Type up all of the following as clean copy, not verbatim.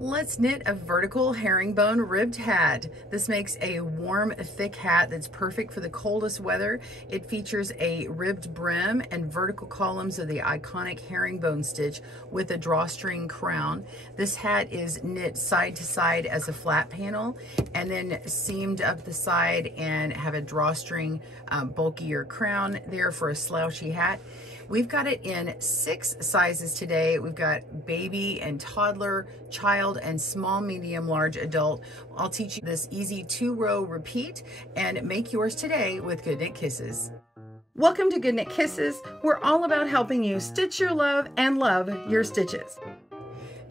Let's knit a vertical herringbone ribbed hat. This makes a warm, thick hat that's perfect for the coldest weather. It features a ribbed brim and vertical columns of the iconic herringbone stitch with a drawstring crown. This hat is knit side to side as a flat panel and then seamed up the side and have a drawstring bulkier crown there for a slouchy hat. We've got it in 6 sizes today. We've got baby and toddler, child, and small, medium, large, adult. I'll teach you this easy 2-row repeat and make yours today with GoodKnit Kisses. Welcome to GoodKnit Kisses. We're all about helping you stitch your love and love your stitches.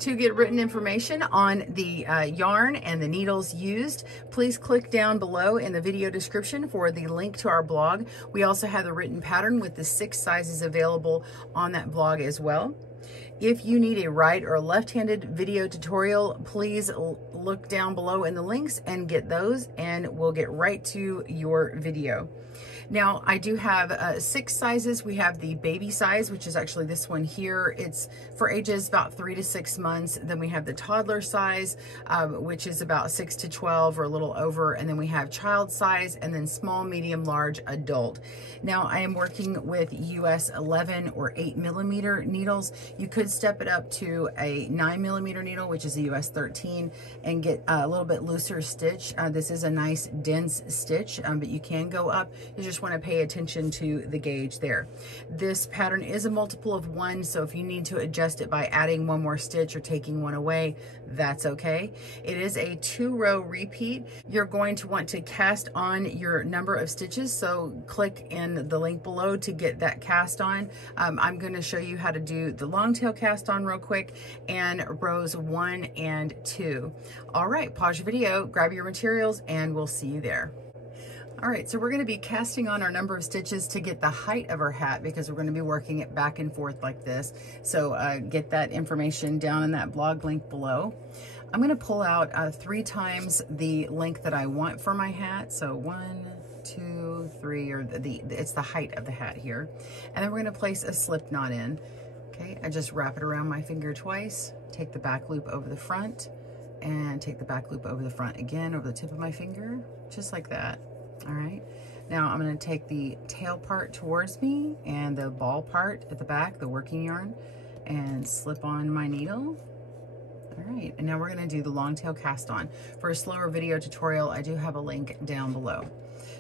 To get written information on the yarn and the needles used, please click down below in the video description for the link to our blog. We also have the written pattern with the 6 sizes available on that blog as well. If you need a right or left-handed video tutorial, please look down below in the links and get those, and we'll get right to your video. Now, I do have 6 sizes. We have the baby size, which is actually this one here. It's for ages about 3 to 6 months. Then we have the toddler size, which is about 6 to 12 or a little over. And then we have child size, and then small, medium, large, adult. Now, I am working with US 11 or 8 millimeter needles. You could step it up to a 9 millimeter needle, which is a US 13, and get a little bit looser stitch. This is a nice dense stitch, but you can go up. You just want to pay attention to the gauge there. This pattern is a multiple of 1, so if you need to adjust it by adding 1 more stitch or taking 1 away, that's okay. It is a 2-row repeat. You're going to want to cast on your number of stitches, so click in the link below to get that cast on. I'm going to show you how to do the long tail cast on real quick and rows 1 and 2. All right, pause your video, grab your materials, and we'll see you there. All right, so we're going to be casting on our number of stitches to get the height of our hat because we're going to be working it back and forth like this. So get that information down in that blog link below. I'm going to pull out 3 times the length that I want for my hat. So 1, 2, 3, or it's the height of the hat here. And then we're going to place a slip knot in. Okay, I just wrap it around my finger twice, take the back loop over the front, and take the back loop over the front again over the tip of my finger, just like that. All right, now I'm going to take the tail part towards me and the ball part at the back, the working yarn, and slip on my needle. All right, and now we're going to do the long tail cast on. For a slower video tutorial, I do have a link down below.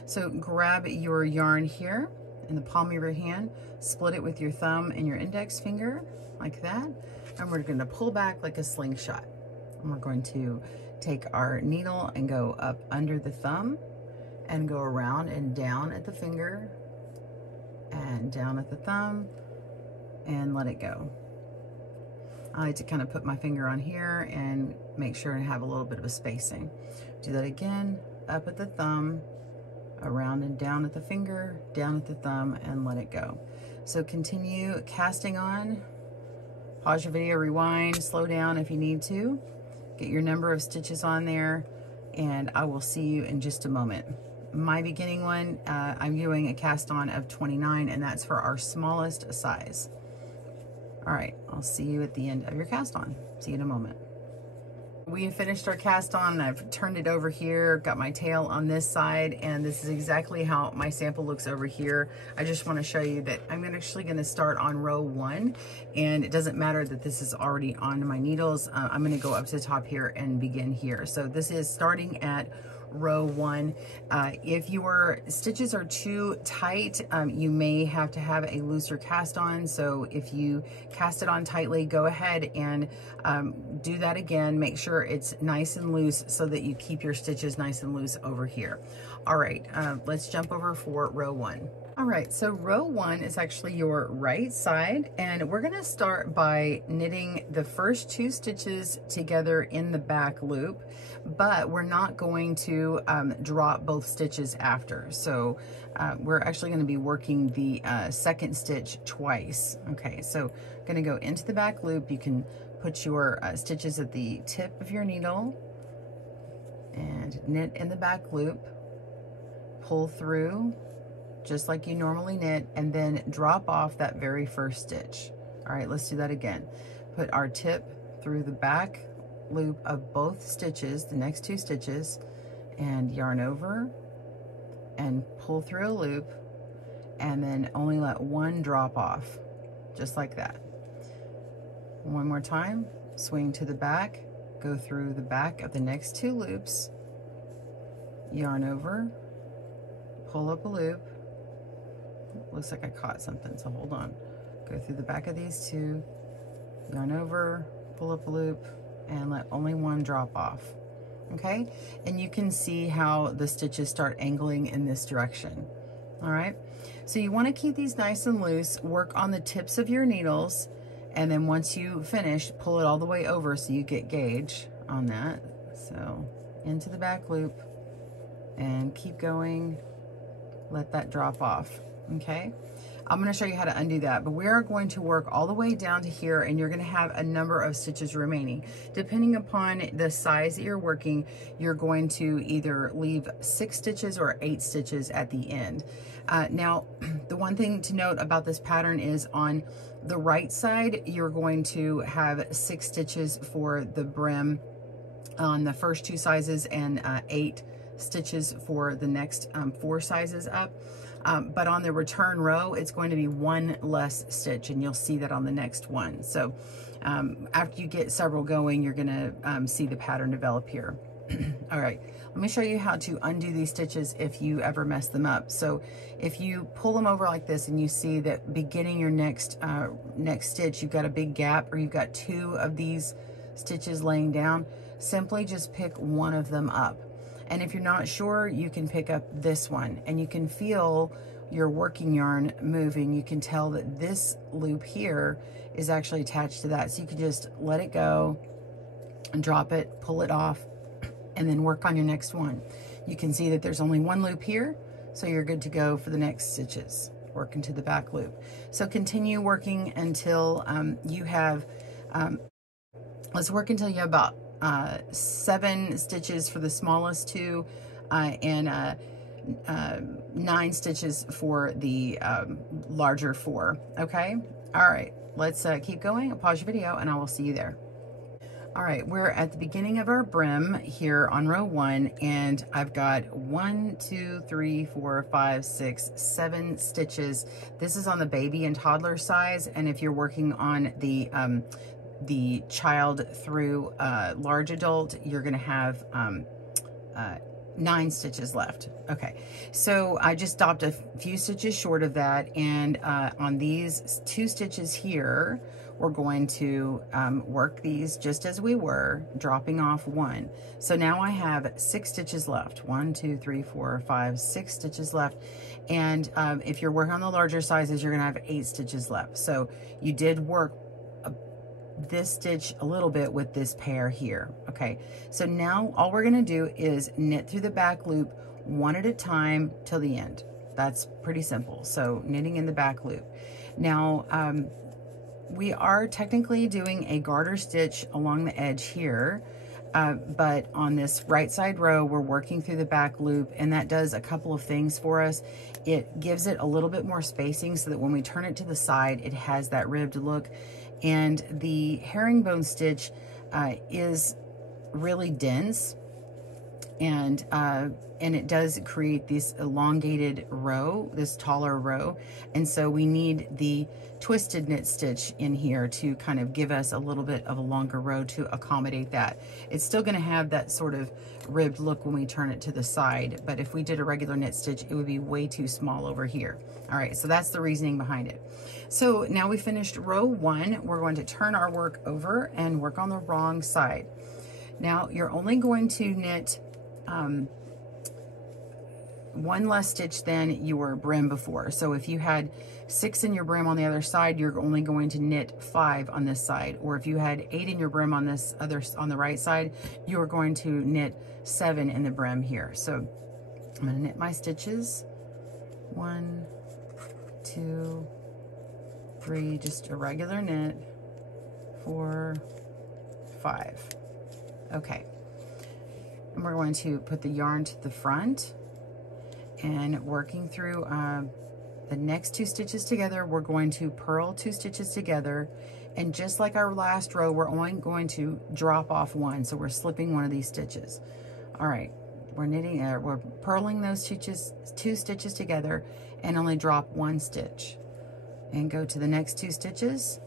So grab your yarn here in the palm of your hand, split it with your thumb and your index finger like that, and we're going to pull back like a slingshot. And we're going to take our needle and go up under the thumb and go around and down at the finger and down at the thumb and let it go. I like to kind of put my finger on here and make sure I have a little bit of a spacing. Do that again, up at the thumb, around and down at the finger, down at the thumb, and let it go. So continue casting on. Pause your video, rewind, slow down if you need to. Get your number of stitches on there, and I will see you in just a moment. My beginning one, I'm doing a cast on of 29, and that's for our smallest size. All right, I'll see you at the end of your cast on. See you in a moment. We have finished our cast on. I've turned it over here, got my tail on this side, and this is exactly how my sample looks over here. I just want to show you that I'm actually going to start on row 1, and it doesn't matter that this is already on my needles. I'm going to go up to the top here and begin here. So this is starting at row 1. If your stitches are too tight, you may have to have a looser cast on. So if you cast it on tightly, go ahead and do that again. Make sure it's nice and loose so that you keep your stitches nice and loose over here. All right, let's jump over for row 1. All right, so row 1 is actually your right side, and we're gonna start by knitting the first 2 stitches together in the back loop, but we're not going to drop both stitches after. So we're actually gonna be working the second stitch twice. Okay, so gonna go into the back loop. You can put your stitches at the tip of your needle and knit in the back loop, pull through, just like you normally knit, and then drop off that very first stitch. All right, let's do that again. Put our tip through the back loop of both stitches, the next 2 stitches, and yarn over and pull through a loop, and then only let one drop off, just like that. One more time, swing to the back, go through the back of the next 2 loops, yarn over, pull up a loop. Looks like I caught something, so hold on. Go through the back of these 2, yarn over, pull up a loop, and let only one drop off. Okay, and you can see how the stitches start angling in this direction. All right, so you want to keep these nice and loose, work on the tips of your needles, and then once you finish, pull it all the way over so you get gauge on that. So into the back loop and keep going, let that drop off. Okay, I'm going to show you how to undo that, but we are going to work all the way down to here, and you're going to have a number of stitches remaining. Depending upon the size that you're working, you're going to either leave 6 stitches or 8 stitches at the end. Now, the one thing to note about this pattern is on the right side, you're going to have 6 stitches for the brim on the first 2 sizes and 8 stitches for the next 4 sizes up. But on the return row, it's going to be 1 less stitch, and you'll see that on the next one. So after you get several going, you're going to see the pattern develop here. All right, let me show you how to undo these stitches if you ever mess them up. So if you pull them over like this and you see that beginning your next stitch, you've got a big gap, or you've got 2 of these stitches laying down, simply just pick one of them up. And if you're not sure, you can pick up this one, and you can feel your working yarn moving. You can tell that this loop here is actually attached to that. So you can just let it go and drop it, pull it off, and then work on your next one. You can see that there's only 1 loop here, so you're good to go for the next stitches. Work into the back loop. So continue working until you have, let's work until you have about 7 stitches for the smallest 2 and 9 stitches for the larger 4. Okay, all right, let's keep going. I'll pause your video and I will see you there. All right, we're at the beginning of our brim here on row 1, and I've got 1, 2, 3, 4, 5, 6, 7 stitches. This is on the baby and toddler size, and if you're working on the child through large adult, you're going to have 9 stitches left. Okay, so I just stopped a few stitches short of that, and on these 2 stitches here, we're going to work these just as we were, dropping off 1. So now I have 6 stitches left. 1, 2, 3, 4, 5, 6 stitches left. And if you're working on the larger sizes, you're going to have 8 stitches left. So you did work this stitch a little bit with this pair here. Okay, so now all we're going to do is knit through the back loop 1 at a time till the end. That's pretty simple. So knitting in the back loop. Now we are technically doing a garter stitch along the edge here, but on this right side row we're working through the back loop, and that does a couple of things for us. It gives it a little bit more spacing so that when we turn it to the side, it has that ribbed look. And the herringbone stitch is really dense, and it does create this elongated row, this taller row, and so we need the twisted knit stitch in here to kind of give us a little bit of a longer row to accommodate that. It's still going to have that sort of ribbed look when we turn it to the side, but if we did a regular knit stitch, it would be way too small over here. All right, so that's the reasoning behind it. So now we finished row 1. We're going to turn our work over and work on the wrong side. Now you're only going to knit 1 less stitch than your brim before. So if you had 6 in your brim on the other side, you're only going to knit 5 on this side. Or if you had 8 in your brim on this on the right side, you are going to knit 7 in the brim here. So I'm going to knit my stitches. 1, 2, 3, just a regular knit. 4, 5. Okay. And we're going to put the yarn to the front, and working through the next 2 stitches together, we're going to purl 2 stitches together And just like our last row, we're only going to drop off one. So we're slipping one of these stitches. All right, we're purling those two stitches together and only drop one stitch. And go to the next 2 stitches,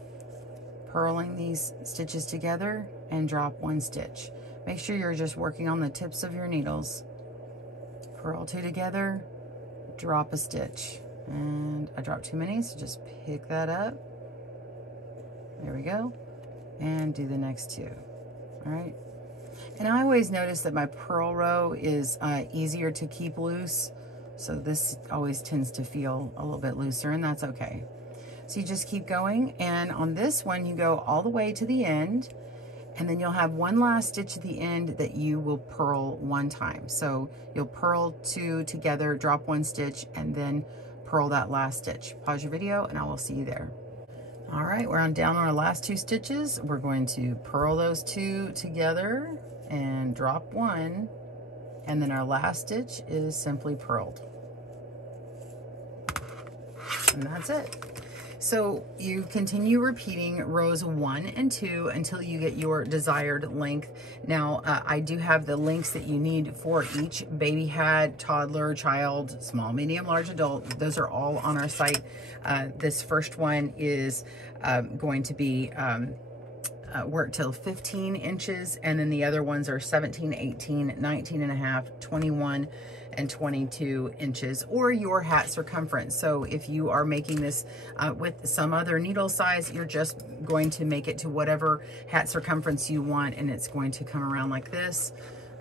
purling these stitches together and drop 1 stitch. Make sure you're just working on the tips of your needles. Purl 2 together, drop a stitch. And I dropped too many, so just pick that up. There we go. And do the next 2. All right. And I always notice that my purl row is easier to keep loose. So this always tends to feel a little bit looser, and that's okay. So you just keep going, and on this one you go all the way to the end, and then you'll have one last stitch at the end that you will purl 1 time. So you'll purl 2 together, drop 1 stitch, and then purl that last stitch. Pause your video and I will see you there. All right, we're down on our last 2 stitches. We're going to purl those 2 together and drop 1, and then our last stitch is simply purled. And that's it. So you continue repeating rows 1 and 2 until you get your desired length. Now, I do have the lengths that you need for each baby hat, toddler, child, small, medium, large adult. Those are all on our site. This first one is going to be work till 15 inches, and then the other ones are 17, 18, 19 and a half, 21, and 22 inches, or your hat circumference. So if you are making this with some other needle size, you're just going to make it to whatever hat circumference you want, and it's going to come around like this.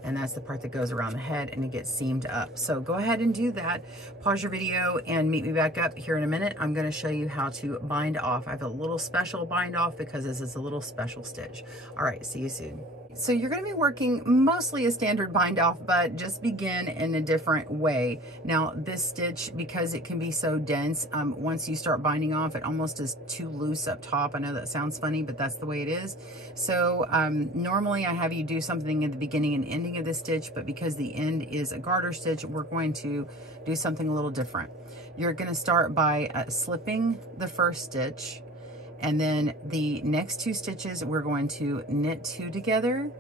And that's the part that goes around the head and it gets seamed up. So go ahead and do that. Pause your video and meet me back up here in a minute. I'm going to show you how to bind off. I have a little special bind off because this is a little special stitch. All right, see you soon. So you're going to be working mostly a standard bind off, but just begin in a different way. Now this stitch, because it can be so dense, once you start binding off, it almost is too loose up top. I know that sounds funny, but that's the way it is. So normally I have you do something at the beginning and ending of the stitch, but because the end is a garter stitch, we're going to do something a little different. You're going to start by slipping the first stitch, and then the next 2 stitches, we're going to knit 2 together,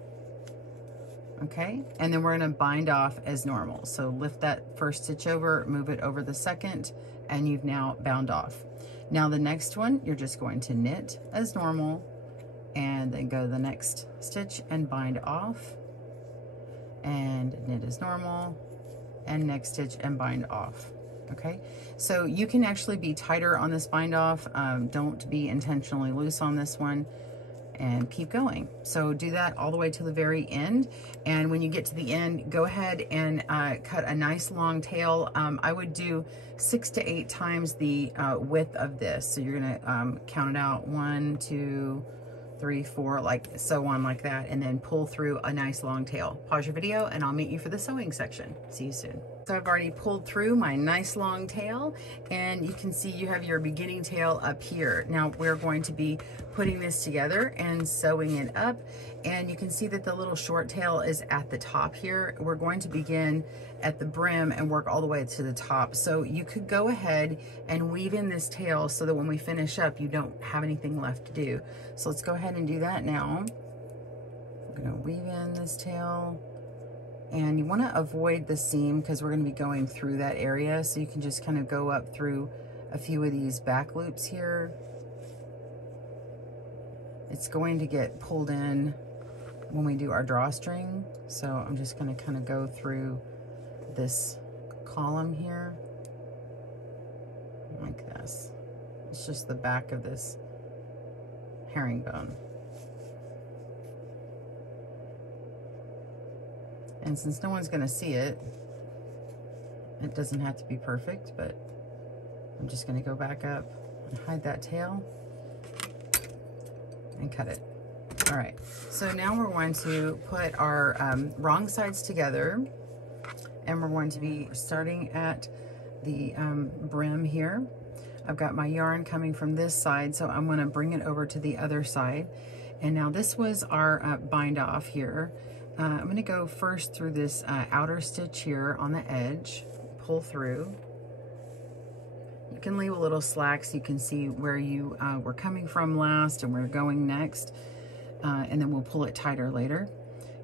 okay? And then we're gonna bind off as normal. So lift that first stitch over, move it over the second, and you've now bound off. Now the next one, you're just going to knit as normal, and then go to the next stitch and bind off, and knit as normal, and next stitch and bind off. Okay, so you can actually be tighter on this bind off. Don't be intentionally loose on this one, and keep going. So do that all the way to the very end. And when you get to the end, go ahead and cut a nice long tail. I would do 6 to 8 times the width of this. So you're gonna count it out, 1, 2, 3, 4, like so on, like that, and then pull through a nice long tail. Pause your video and I'll meet you for the sewing section. See you soon. So I've already pulled through my nice long tail, and you can see you have your beginning tail up here. Now we're going to be putting this together and sewing it up, and you can see that the little short tail is at the top here. We're going to begin at the brim and work all the way to the top. So you could go ahead and weave in this tail so that when we finish up, you don't have anything left to do. So let's go ahead and do that now. We're gonna weave in this tail. And you want to avoid the seam because we're going to be going through that area. So you can just kind of go up through a few of these back loops here. It's going to get pulled in when we do our drawstring. So I'm just going to kind of go through this column here like this. It's just the back of this herringbone. And since no one's going to see it, it doesn't have to be perfect, but I'm just going to go back up and hide that tail and cut it. All right, so now we're going to put our wrong sides together, and we're going to be starting at the brim here. I've got my yarn coming from this side, so I'm going to bring it over to the other side. And now this was our bind off here. I'm going to go first through this outer stitch here on the edge, pull through, You can leave a little slack so you can see where you were coming from last and where you're going next, and then we'll pull it tighter later.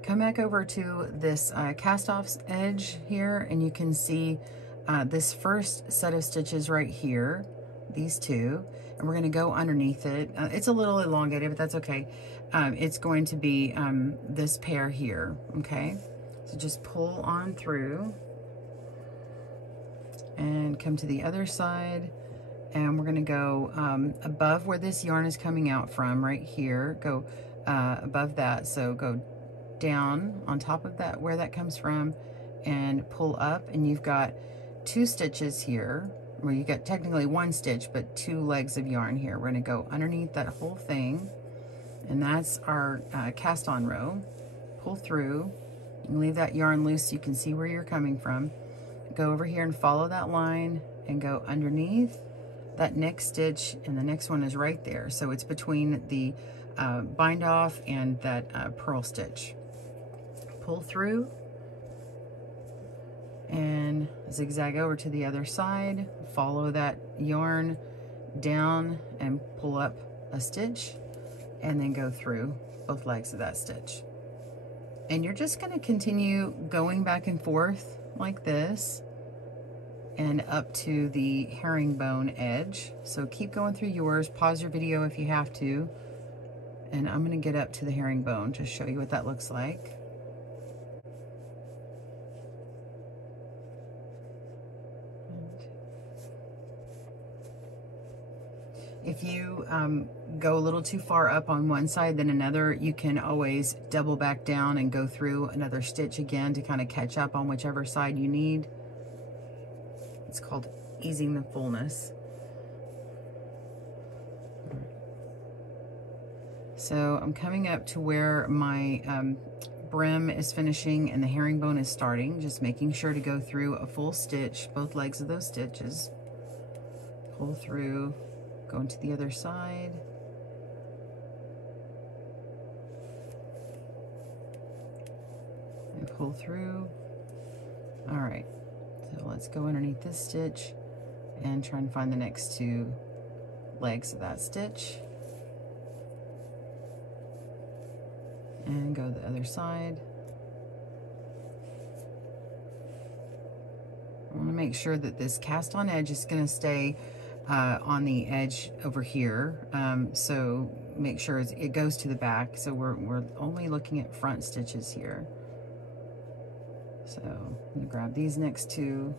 Come back over to this cast off edge here, and you can see this first set of stitches right here, these two, and we're going to go underneath it. It's a little elongated, but that's okay. It's going to be this pair here, okay? So just pull on through and come to the other side, and we're going to go above where this yarn is coming out from, right here. Go above that, so go down on top of that where that comes from and pull up, and you've got 2 stitches here, where you got technically 1 stitch but 2 legs of yarn here. We're going to go underneath that whole thing, and that's our cast on row. Pull through and leave that yarn loose so you can see where you're coming from. Go over here and follow that line and go underneath that next stitch, and the next one is right there, so it's between the bind off and that purl stitch. Pull through and zigzag over to the other side, follow that yarn down and pull up a stitch, and then go through both legs of that stitch. And you're just going to continue going back and forth like this and up to the herringbone edge. So keep going through yours, pause your video if you have to, and I'm going to get up to the herringbone to show you what that looks like. If you go a little too far up on one side than another, you can always double back down and go through another stitch again to kind of catch up on whichever side you need. It's called easing the fullness. So I'm coming up to where my brim is finishing and the herringbone is starting, just making sure to go through a full stitch, both legs of those stitches. Pull through, go into the other side. And pull through. All right, so let's go underneath this stitch and try and find the next 2 legs of that stitch. And go to the other side. I want to make sure that this cast on edge is going to stay on the edge over here, so make sure it goes to the back, so we're only looking at front stitches here. So I'm going to grab these next 2.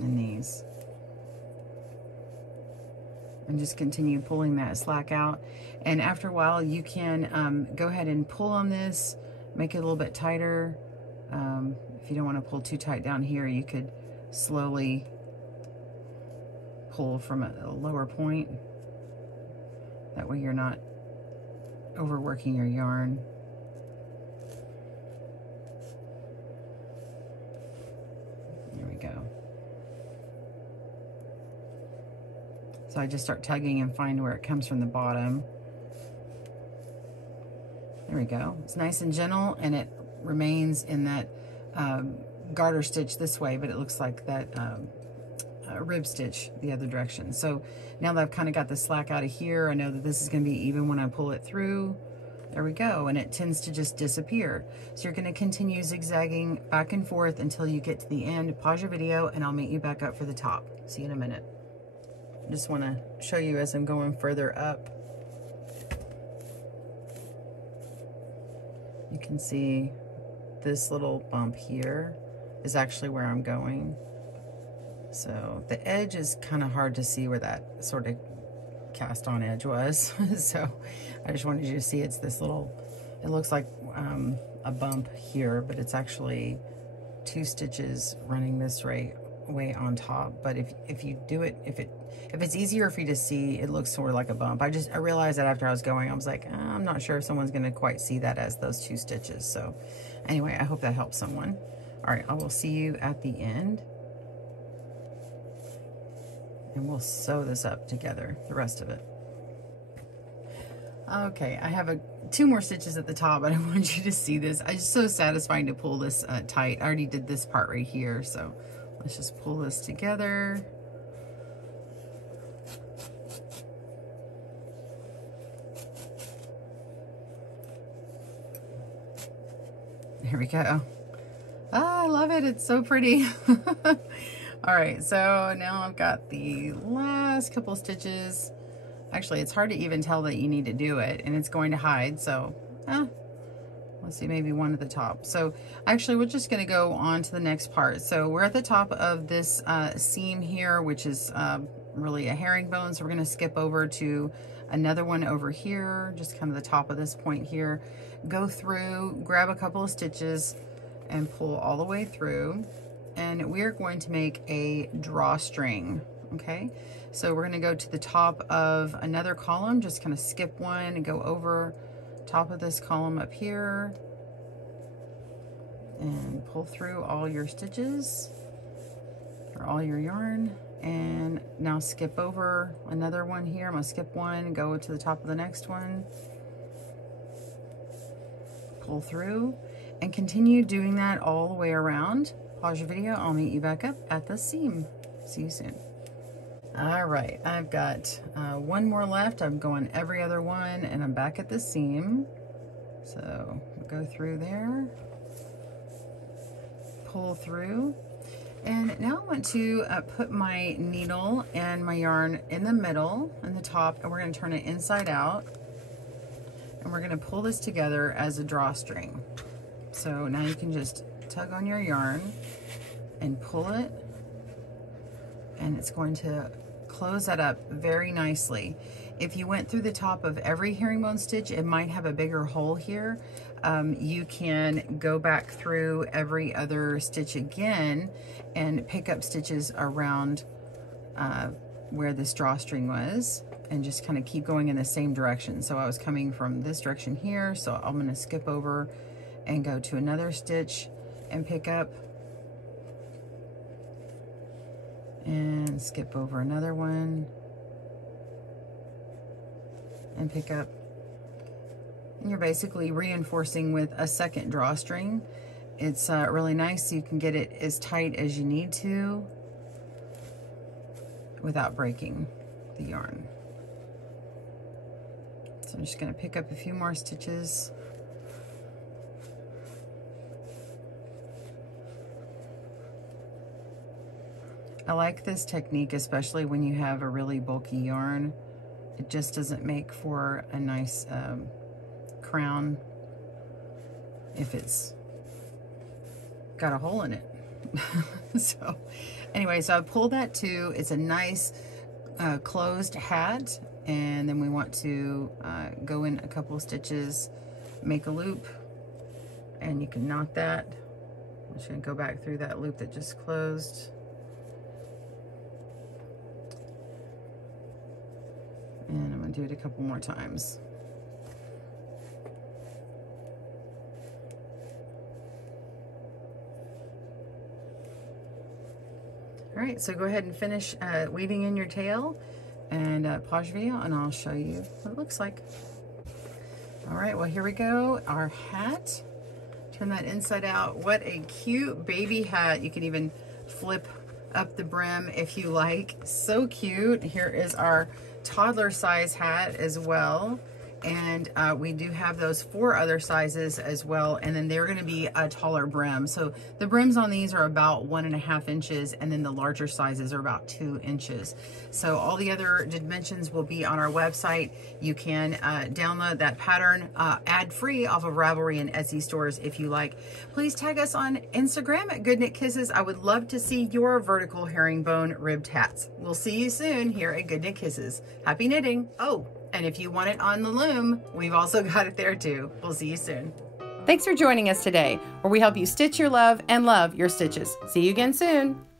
And these. And just continue pulling that slack out. And after a while, you can go ahead and pull on this, make it a little bit tighter. If you don't want to pull too tight down here, you could slowly pull from a lower point. That way you're not overworking your yarn. There we go. So I just start tugging and find where it comes from the bottom. There we go. It's nice and gentle, and it remains in that garter stitch this way, but it looks like that rib stitch the other direction. So now that I've kind of got the slack out of here, I know that this is going to be even when I pull it through. There we go, and it tends to just disappear. So you're going to continue zigzagging back and forth until you get to the end. Pause your video, and I'll meet you back up for the top. See you in a minute. Just want to show you as I'm going further up. You can see this little bump here is actually where I'm going. So the edge is kind of hard to see where that sort of cast on edge was. So I just wanted you to see it's this little, it looks like a bump here, but it's actually 2 stitches running this way on top. But if you do it, if it's easier for you to see, it looks sort of like a bump. I realized that after I was going, I was like, I'm not sure if someone's going to quite see that as those 2 stitches. So anyway, I hope that helps someone. All right, I will see you at the end, and we'll sew this up together, the rest of it. Okay, I have two more stitches at the top, but I want you to see this. It's just so satisfying to pull this tight. I already did this part right here, so let's just pull this together. There we go. Ah, I love it. It's so pretty. All right, so now I've got the last couple stitches. Actually, it's hard to even tell that you need to do it, and it's going to hide, so let's see, maybe one at the top. So actually, we're just going to go on to the next part. So we're at the top of this seam here, which is really a herringbone. So we're going to skip over to another one over here, just kind of the top of this point here. Go through, grab a couple of stitches, and pull all the way through. And we're going to make a drawstring, okay? So we're going to go to the top of another column, just kind of skip one and go over top of this column up here and pull through all your stitches or all your yarn. And now skip over another one here. I'm going to skip one and go to the top of the next one. Pull through and continue doing that all the way around. Pause your video. I'll meet you back up at the seam. See you soon. All right, I've got one more left. I'm going every other one, and I'm back at the seam. So go through there, pull through, and now I want to put my needle and my yarn in the middle, in the top, and we're going to turn it inside out, and we're going to pull this together as a drawstring. So now you can just tug on your yarn and pull it, and it's going to close that up very nicely. If you went through the top of every herringbone stitch, it might have a bigger hole here. You can go back through every other stitch again and pick up stitches around where this drawstring was, and just kind of keep going in the same direction. So I was coming from this direction here, so I'm going to skip over and go to another stitch and pick up, and skip over another one and pick up. And you're basically reinforcing with a second drawstring. It's really nice, so you can get it as tight as you need to without breaking the yarn. So I'm just going to pick up a few more stitches. I like this technique, especially when you have a really bulky yarn. It just doesn't make for a nice crown if it's got a hole in it. So anyway, so I pulled that too. It's a nice closed hat, and then we want to go in a couple of stitches, make a loop, and you can knot that. I'm just going to go back through that loop that just closed. And I'm going to do it a couple more times. All right, so go ahead and finish weaving in your tail, and pause your video, and I'll show you what it looks like. All right, well, here we go, our hat. Turn that inside out. What a cute baby hat. You can even flip up the brim if you like. So cute. Here is our toddler size hat as well, and we do have those 4 other sizes as well, and then they're going to be a taller brim. So the brims on these are about 1.5 inches, and then the larger sizes are about 2 inches. So all the other dimensions will be on our website. You can download that pattern ad-free off of Ravelry and Etsy stores if you like. Please tag us on Instagram at GoodKnit Kisses. I would love to see your vertical herringbone ribbed hats. We'll see you soon here at GoodKnit Kisses. Happy knitting. Oh, and if you want it on the loom, we've also got it there too. We'll see you soon. Thanks for joining us today, where we help you stitch your love and love your stitches. See you again soon.